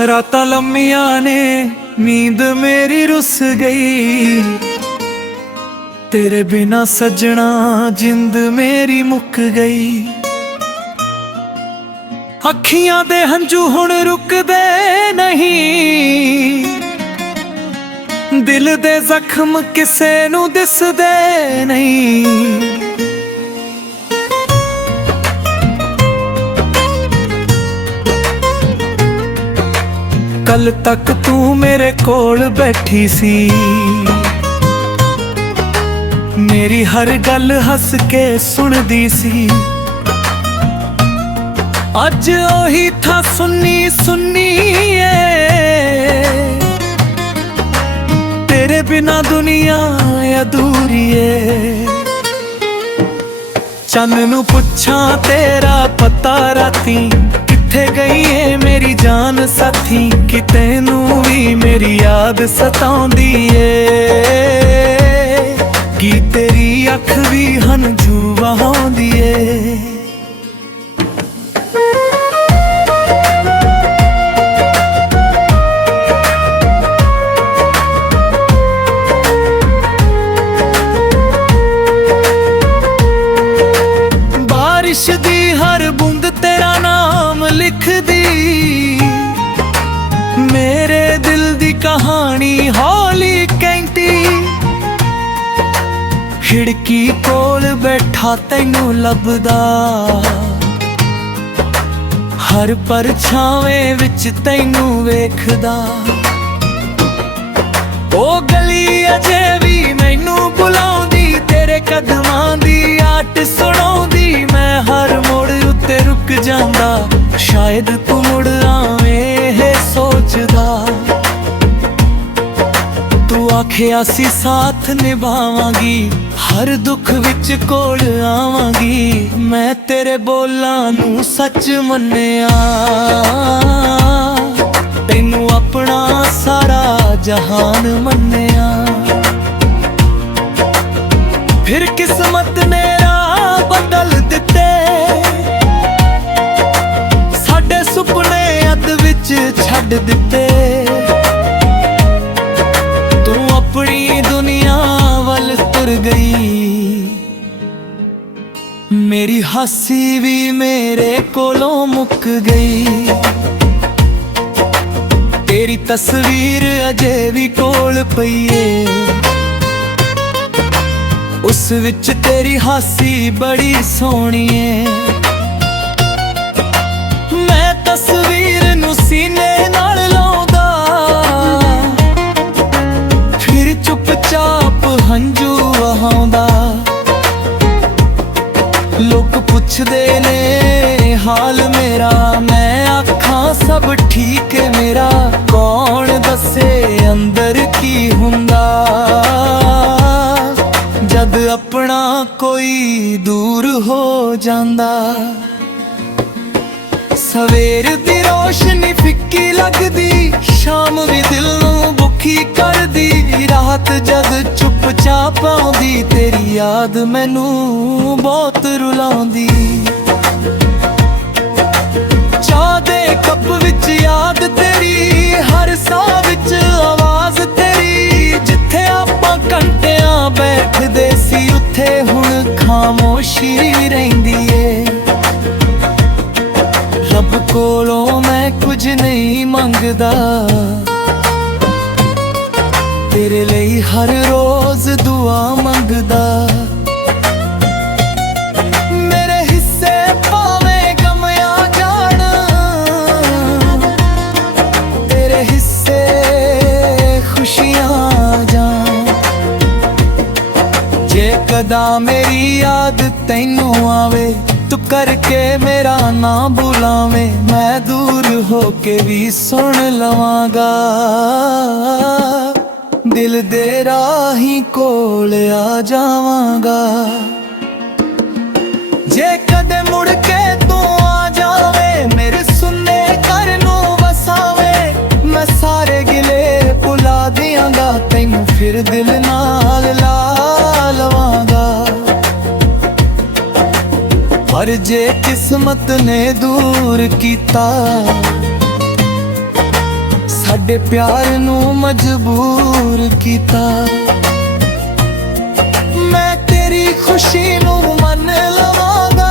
रातां लम्मियां ने नींद मेरी रुस गई, तेरे बिना सजना जिंद मेरी मुक गई। अखियां दे हंझू हुण रुकदे नहीं, दिल दे जख्म किसे नू दिसदे नहीं। कल तक तू मेरे कोल बैठी सी, मेरी हर गल हस के सुनदी सी। अज ओही था सुन्नी सुन्नी तेरे बिना दुनिया अधूरी है। चन्न नू पुछां तेरा पता राती, किथे गई है मेरी जान साथी। कि तैनू भी मेरी याद सताउंदी है, कि तेरी अख भी हंझू वहाउंदी है। बारिश दी हर बूंद तेरा नाम लिख दी, मेरे दिल दी कहानी हौली कहती। खिड़की कोल बैठा तैनू लभदा, हर परछावें विच तैनू वेखदा। ओ गली अजे भी मैनू बुलाउंदी, तेरे कदमां दी आट सुणाउंदी। मैं हर मोड़ उत्ते रुक जांदा, शायद तू मुड़ आवें है सोचदा। तू आखिया सी साथ निभावांगी, हर दुख विच कोल आवांगी। मैं तेरे बोलां नू सच मन्निया, तैनू अपना सारा जहान मन्निया। फिर किस्मत ने राह बदल दिते, साडे सुपने अध विच छड्ड दिते। तू अपनी दुनिया वल तुर गई, मेरी हासी भी मेरे कोलों मुक गई। तेरी तस्वीर अजे भी कोल पई है, उस विच तेरी हासी बड़ी सोहनी है। मैं तस्वीर नू सीने नाल लाउंदा, फिर चुपचाप हंझू वहाउंदा। लोग पुछदे ने हाल मेरा, मैं आखां सब ठीक है मेरा। कौन दसे अंदर की हुंदा, जद अपना कोई दूर हो जांदा। सवेर दी रोशनी फिक्की लगदी, शाम भी दिल नू भुखी करदी। रात जद चुपचाप आउंदी, तेरी याद मैनू बहुत रुलाउंदी। चाह दे कप विच याद तेरी, हर साह विच आवाज तेरी। जिथे आपां घंटियां बैठदे सी, उत्थे हुण खामोशी रहिंदी ए। रब कोलों मैं कुछ नहीं मंगदा, तेरे लिए हर रोज दुआ मंगदा। मेरे हिस्से भावें गम आ जाण, तेरे हिस्से खुशियां आ जाण। जे कदा मेरी याद तैनू आवे, तू करके मेरा ना बुलावे। मैं दूर होके भी सुन लवांगा, दिल दे राही कोल आ जावांगा। जे कदे मुड़ के तू आ जावे, मेरे सुन्ने घर नू वसावे। मैं सारे गिले भुला दियांगा, तैनू फिर दिल नाल ला लवांगा। पर जे किस्मत ने दूर कीता, साडे प्यार नू मजबूर कीता। मैं तेरी खुशी नू मन लवांगा,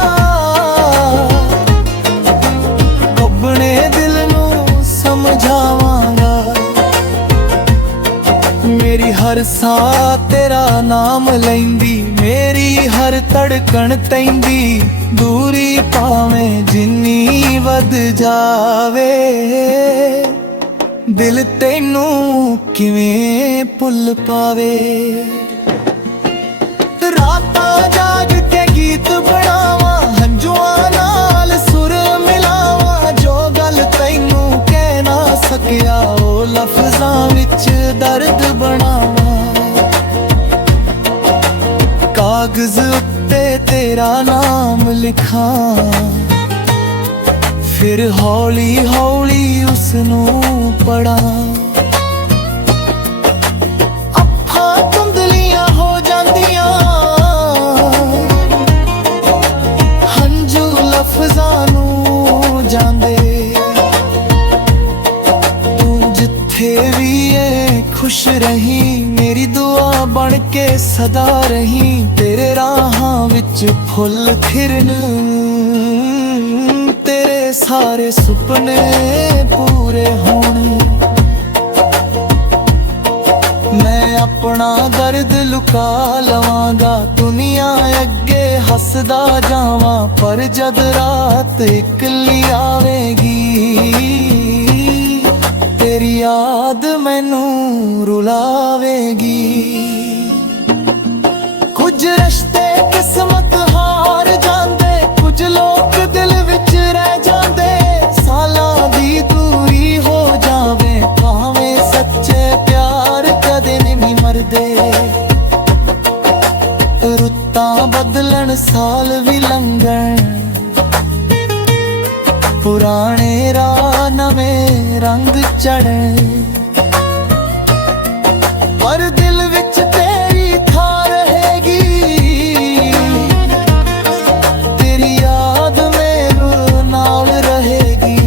अपने दिल नू समझावांगा। मेरी हर साह तेरा नाम लैंदी, मेरी हर धड़कन तैंदी। दूरी पावें जिन्नी वध जावे, दिल तैनू किवें भुल पावे। रातां जाग के गीत बनावा, हंजुआं नाल सुर मिलावा। जो गल तैनू कह ना सकिया, ओ लफ्ज़ां विच दर्द बनावा। कागज़ उत्ते तेरा नाम लिखां, फिर हौली हौली उसनू पढ़ा। अखां धुंधलियां हो जांदियां, हंजू लफ्ज़ां नू जांदे। तू जिथे भी है खुश रही, मेरी दुआ बन के सदा रही। तेरे राहां विच फुल खिरन, तेरे सारे सुपने पूरे होने। मैं अपना दर्द लुका लवांगा, दुनिया अगे हसदा जावां। पर जद रात इकली आवेगी, तेरी याद मैनू रुलावेगी। कुछ रिश्ते किस्मत हार जांदे, कुछ लोग दिल विच रह जांदे। सालां दी दूरी हो जावे, भावें सच्चे प्यार कदे नहीं मरदे। रुत्तां बदलन साल भी लंघण, पुराने राह नवें रंग चढ़े। पर दिल विच तेरी थां रहेगी, तेरी याद मेरे नाल रहेगी।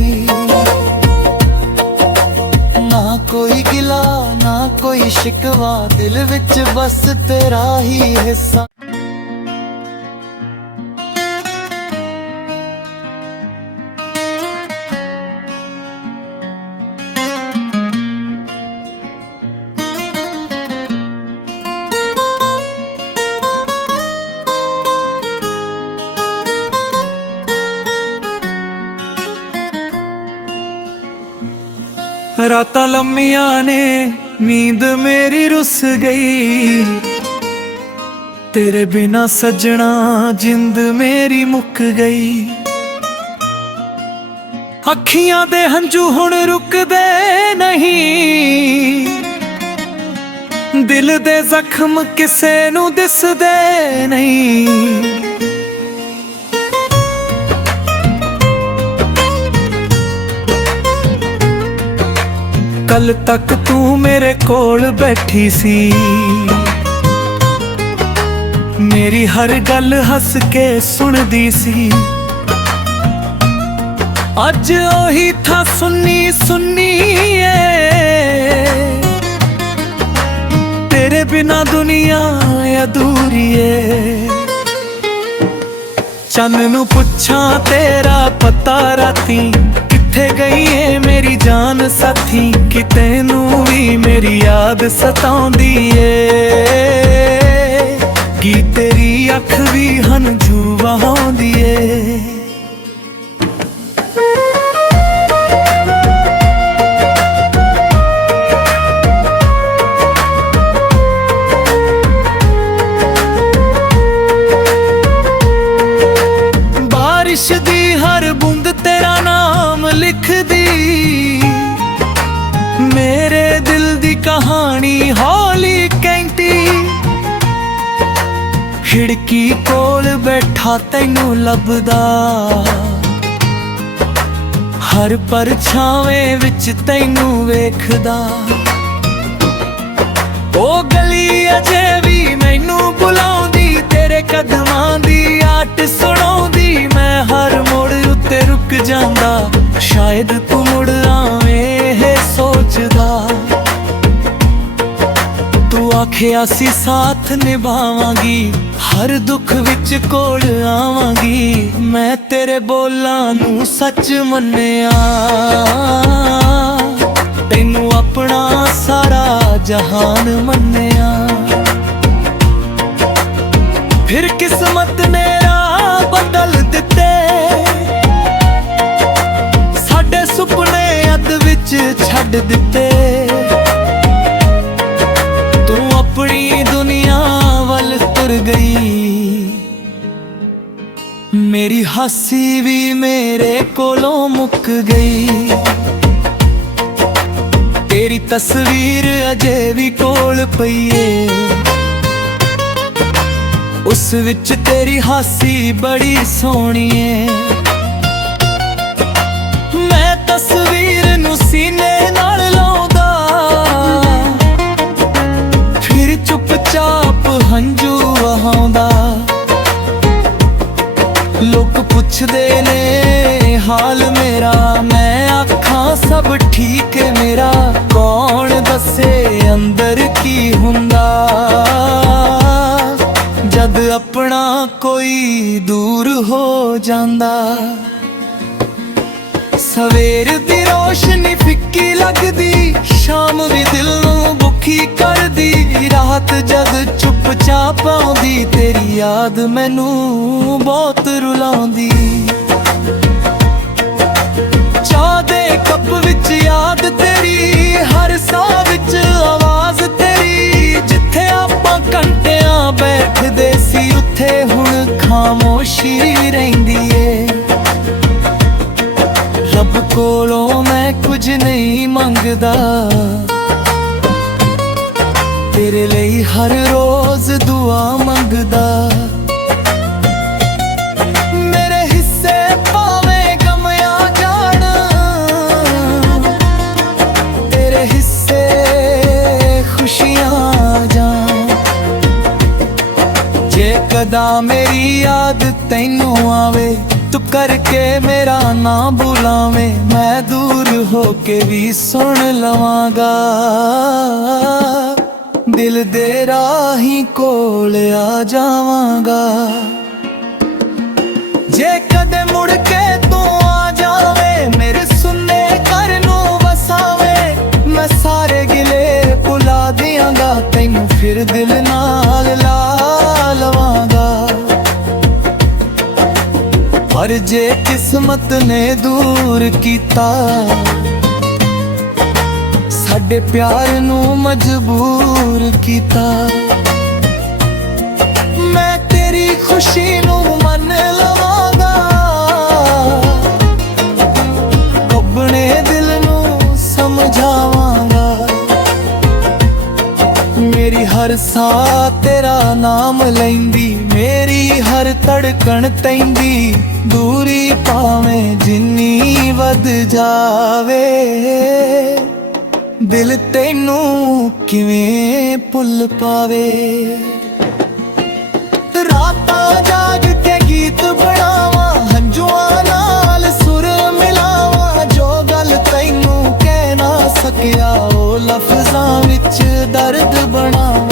ना कोई गिला ना कोई शिकवा, दिल विच बस तेरा ही हिस्सा। रातां लम्मियां ने नींद मेरी रुस गई, तेरे बिना सजना जिंद मेरी मुक गई। अखियां दे हंजू हुण रुकदे नहीं, दिल दे जख्म किसे नू दिसदे नहीं। कल तक तू मेरे कोल बैठी सी, मेरी हर गल हस के सुनदी सी। अज ओही था सुन्नी सुन्नी तेरे बिना दुनिया अधूरी है। चन्न नू पुछां तेरा पता राती, किथे गई है मेरी जान साथी। कि तैनू भी मेरी याद सताउंदी है, कि तेरी अख भी हंझू वहाउंदी है। बारिश दी हर बूंद तेरा नाम लिख दी, मेरे दिल दी कहानी हौली कहती। खिड़की कोल बैठा तैनू लभदा, हर परछावें विच तैनू वेखदा। ओ गली अजे भी मैनू बुलाउंदी, तेरे कदमां दी आट सुणाउंदी। मैं हर मोड़ उत्ते रुक जांदा, शायद तू मुड़ आवें सोचदा। ਕਿਹਾ ਸੀ ਸਾਥ ਨਿਭਾਵਾਂਗੀ, ਹਰ ਦੁੱਖ ਵਿੱਚ ਕੋਲ ਆਵਾਂਗੀ। ਮੈਂ ਤੇਰੇ ਬੋਲਾਂ ਨੂੰ ਸੱਚ ਮੰਨਿਆ, ਤੈਨੂੰ ਆਪਣਾ ਸਾਰਾ ਜਹਾਨ ਮੰਨਿਆ। ਫਿਰ ਕਿਸਮਤ ਨੇ ਰਾਹ ਬਦਲ ਦਿੱਤੇ, ਸਾਡੇ ਸੁਪਨੇ ਅੱਧ ਵਿੱਚ ਛੱਡ ਦਿੱਤੇ। ਤੂੰ ਆਪਣੀ ਦੁਨੀਆ ਵੱਲ ਤੁਰ ਗਈ, ਮੇਰੀ ਹਾਸੀ ਵੀ ਮੇਰੇ ਕੋਲੋਂ ਮੁੱਕ ਗਈ। ਤੇਰੀ ਤਸਵੀਰ ਅਜੇ ਵੀ ਕੋਲ ਪਈ ਏ, ਉਸ ਵਿੱਚ ਤੇਰੀ ਹਾਸੀ ਬੜੀ ਸੋਹਣੀ ਏ। ਮੈਂ ਤਸਵੀਰ ਨੂੰ ਸੀਨੇ ਨਾਲ ਲਾਉਂਦਾ, ਫਿਰ ਚੁੱਪਚਾਪ ਹੰਝੂ ਵਹਾਉਂਦਾ। ਲੋਕ ਪੁੱਛਦੇ ਨੇ ਹਾਲ ਮੇਰਾ, ਮੈਂ ਆਖਾਂ ਸਭ ਠੀਕ ਏ ਮੇਰਾ। ਕੌਣ ਦੱਸੇ ਅੰਦਰ ਕੀ ਹੁੰਦਾ, ਜਦ ਆਪਣਾ ਕੋਈ ਦੂਰ ਹੋ ਜਾਂਦਾ। ਸਵੇਰ ਦੀ ਰੋਸ਼ਨੀ ਫਿੱਕੀ ਲੱਗਦੀ, ਸ਼ਾਮ ਵੀ ਦਿਲ ਨੂੰ ਭੁੱਖੀ ਕਰਦੀ। ਰਾਤ ਜਦ ਚੁੱਪਚਾਪ ਆਉਂਦੀ, ਤੇਰੀ ਯਾਦ ਮੈਨੂੰ ਬਹੁਤ ਰੁਲਾਉਂਦੀ। ਚਾਹ ਦੇ ਕੱਪ ਵਿੱਚ ਯਾਦ ਤੇਰੀ, ਹਰ ਸਾਹ ਵਿੱਚ ਆਵਾਜ਼ ਤੇਰੀ। ਜਿੱਥੇ ਆਪਾਂ ਘੰਟਿਆਂ ਬੈਠਦੇ ਸੀ, ਉੱਥੇ ਹੁਣ ਖਾਮੋਸ਼ੀ ਰਹਿੰਦੀ ਏ। ਰੱਬ ਕੋਲੋਂ ਮੈਂ ਕੁਝ ਨਹੀਂ ਮੰਗਦਾ, ਤੇਰੇ ਲਈ ਹਰ ਰੋਜ਼ ਦੁਆ ਮੰਗਦਾ। ਮੇਰੇ ਹਿੱਸੇ ਭਾਵੇਂ ਗਮ ਆ ਜਾਣ, ਤੇਰੇ ਹਿੱਸੇ ਖੁਸ਼ੀਆਂ ਆ ਜਾਣ। ਜੇ ਕਦਾ ਮੇਰੀ ਯਾਦ ਤੈਨੂੰ ਆਵੇ, ਤੂੰ ਕਰਕੇ ਮੇਰਾ ਨਾਂ ਬੁਲਾਵੇਂ। ਮੈਂ ਦੂਰ ਹੋ ਕੇ ਵੀ ਸੁਣ ਲਵਾਂਗਾ, ਦਿਲ ਦੇ ਰਾਹੀਂ ਕੋਲ ਆ ਜਾਵਾਂਗਾ। ਜੇ ਕਦੇ ਮੁੜ ਕੇ ਤੂੰ ਆ ਜਾਵੇਂ, ਮੇਰੇ ਸੁੰਨੇ ਘਰ ਨੂੰ ਵਸਾਵੇਂ। ਮੈਂ ਸਾਰੇ ਗਿਲੇ ਭੁਲਾ ਦਿਆਂਗਾ, ਤੈਨੂੰ ਫਿਰ ਦਿਲ ਨਾਲ ਲਾ ਲਵਾਂਗਾ। ਪਰ ਜੇ ਕਿਸਮਤ ਨੇ ਦੂਰ ਕੀਤਾ, ਸਾਡੇ ਪਿਆਰ ਨੂੰ ਮਜਬੂਰ ਕੀਤਾ। ਮੈਂ ਤੇਰੀ ਖੁਸ਼ੀ ਨੂੰ ਮੰਨ ਲਵਾਂਗਾ, ਆਪਣੇ ਦਿਲ ਨੂੰ ਸਮਝਾਵਾਂਗਾ। ਮੇਰੀ ਹਰ ਸਾਹ ਤੇਰਾ ਨਾਮ ਲੈਂਦੀ, ਮੇਰੀ ਹਰ ਧੜਕਣ ਤੈਂਦੀ। ਦੂਰੀ ਭਾਵੇਂ ਜਿੰਨੀ ਵੱਧ ਜਾਵੇ, ਦਿਲ ਤੈਨੂੰ ਕਿਵੇਂ ਭੁੱਲ ਪਾਵੇ। ਰਾਤਾਂ ਜਾਗ ਕੇ ਗੀਤ ਬਣਾਵਾਂ, ਹੰਝੂਆਂ ਨਾਲ ਸੁਰ ਮਿਲਾਵਾਂ। ਜੋ ਗੱਲ ਤੈਨੂੰ ਕਹਿ ਨਾ ਸਕਿਆ, ਉਹ ਲਫ਼ਜ਼ਾਂ ਵਿੱਚ ਦਰਦ ਬਣਾਵਾਂ।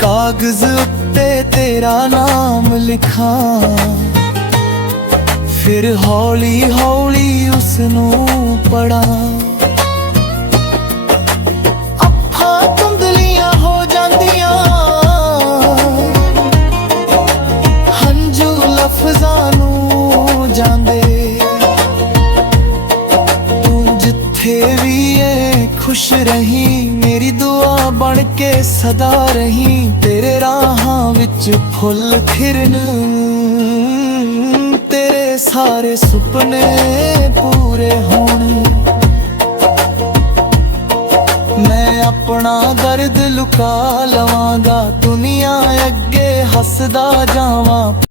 ਕਾਗਜ਼ ਉੱਤੇ ਤੇਰਾ ਨਾਮ ਲਿਖਾਂ, ਫਿਰ ਹੌਲੀ ਹੌਲੀ ਉਸ ਨੂੰ ਪੜਾਂ। ਅੱਖਾਂ ਧੁੰਦਲੀਆਂ ਹੋ ਜਾਂਦੀਆਂ, ਹੰਝੂ ਲਫ਼ਜ਼ਾਂ ਨੂੰ ਜਾਂਦੇ। ਤੂੰ ਜਿੱਥੇ ਵੀ ਏ ਖੁਸ਼ ਰਹੀਂ, ਮੇਰੀ ਦੁਆ ਬਣ ਕੇ ਸਦਾ ਰਹੀਂ। ਤੇਰੇ ਰਾਹਾਂ ਵਿੱਚ ਫੁੱਲ ਖਿਰਨ, ਤੇਰੇ ਸਾਰੇ ਸੁਪਨੇ ਪੂਰੇ ਹੋਣ। ਮੈਂ ਆਪਣਾ ਦਰਦ ਲੁਕਾ ਲਵਾਂਗਾ, ਦੁਨੀਆ ਅੱਗੇ ਹੱਸਦਾ ਜਾਵਾਂ।